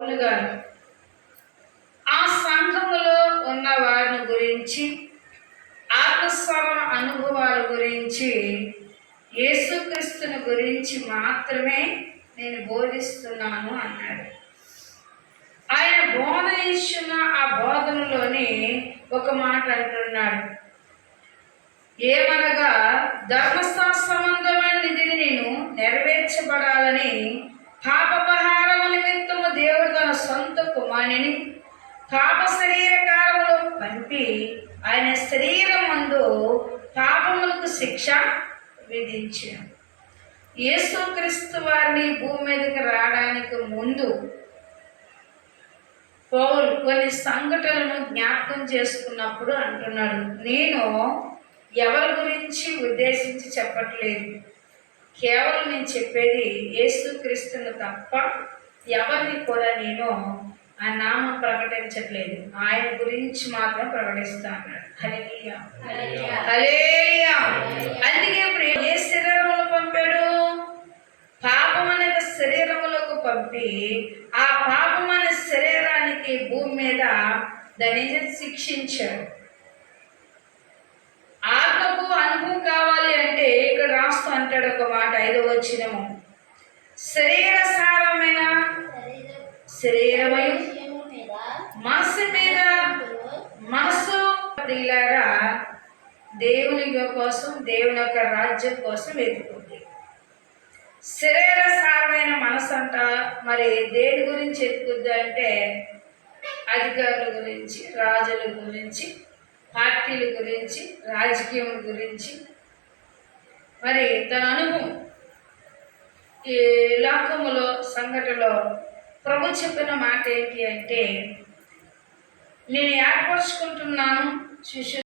గారు ఆ సంఘములో ఉన్న వారిని గురించి ఆత్మస్వర అనుభవాల గురించి యేసుక్రీస్తుని గురించి మాత్రమే నేను బోధిస్తున్నాను అన్నాడు. ఆయన బోధించిన ఆ బోధనలోని ఒక మాట అంటున్నాడు, ఏమనగా ధర్మశాస్త్ర సంబంధమైన నిధిని నేను నెరవేర్చబడాలని పాపపహారము నిమిత్తము దేవుడు తన సొంత కుమారుని పాప శరీరకారములో పంపి ఆయన శరీరమందు పాపములకు శిక్ష విధించాడు. యేసుక్రీస్తు వారిని భూమి మీదకి రావడానికి ముందు పౌలు కొన్ని సంఘటనలను జ్ఞాపకం చేసుకున్నప్పుడు అంటున్నాడు, నేను ఎవరి గురించి ఉద్దేశించి చెప్పట్లేదు, కేవలం నేను చెప్పేది యేసుక్రీస్తును తప్ప ఎవరిని కూడా నేను ఆ నామం ప్రకటించట్లేదు, ఆయన గురించి మాత్రం ప్రకటిస్తాను. హల్లెలూయా హల్లెలూయా. అందుకే ఇప్పుడు ఏ శరీరంలో పంపాడు? పాపం అనే శరీరములకు పంపి ఆ పాపం అనే శరీరానికి భూమి మీద దాన్ని శిక్షించాడు. ఆత్మకు అనుభవం కావాలి అంటే ఇక్కడ రాస్తూ అంటాడు ఒక మాట, 5వ వచనము, శరీర సారమైన శరీరమై మనసు మీద మనసు ప్రియులారా దేవుని కోసం, దేవుని యొక్క రాజ్యం కోసం వెతుకుంది. శరీర సారమైన మనసు అంట మరి దేని గురించి ఎత్తుకుద్ది అంటే అధికారుల గురించి, రాజుల గురించి, పార్టీల గురించి, రాజకీయం గురించి, మరి తన అనుభవం ఈ లోకములో సంఘటనలో ప్రభు చెప్పిన మాట ఏంటి అంటే, నేను ఏర్పరచుకుంటున్నాను శిష్యు